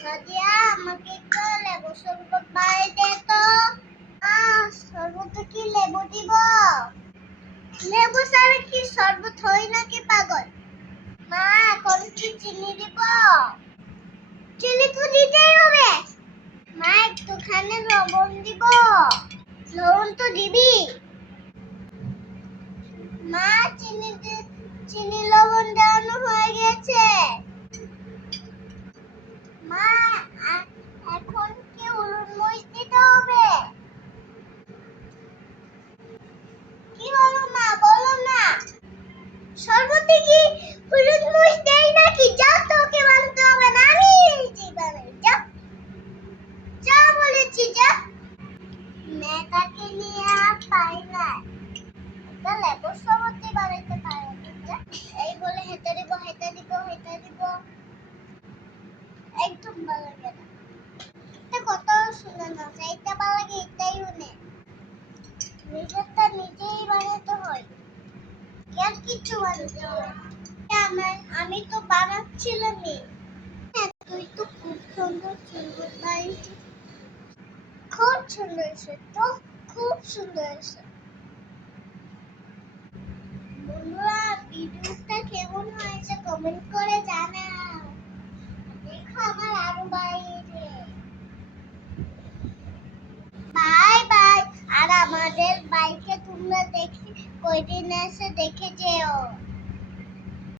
সাদিয়া আমাকে একটু লেবু শরবত বানিয়ে দে তো। শরবত কি লেবু দিব? লেবু ছাড়া কি শরবত হয় নাকি পাগল? মা এখন কি চিনি দিব? চিনি তো দিতেই হবে। মা একটুখানি লবণ দিব। লবণ তো দিবি। মা চিনি লবণ দেওয়ানো হয়ে গেছে। মা এখন কি হলুদ মরিচ দিতে হবে? কি হলো মা বলো না। শরবতে কি হলুদ মরিচ দেই নাকি? যা তোকে মানতে হবে না, আমি নিজেই বানাই। যা যা বলেছি যা। মেয়েটাকে নিয়ে আর পাই না। এটা লেবুর শরবতই বানাইতে পারে না। এই বলে হেঁটে দিব হেঁটে দিব হেঁটে দিব। একদম ভালো লাগে না। এটা কত সুন্দর না, এটা ভালো লাগে এটাই উনে। নিজেরটা নিজেই বানাতে হয়, আর কিছু বানাতে হয় না। আমি তো বানাচ্ছিলামই। হ্যাঁ, তুই তো খুব সুন্দর শরবত বানিয়েছিস। খুব সুন্দর হয়েছে তো, খুব সুন্দর হয়েছে। বন্ধুরা ভিডিওটা কেমন হয়েছে কমেন্ট করে জানাও। দেখো আমার আরো বাইরে। Bye bye. আর আমাদের বাইকে তোমরা দেখে কয়দিন এসে দেখে যেও।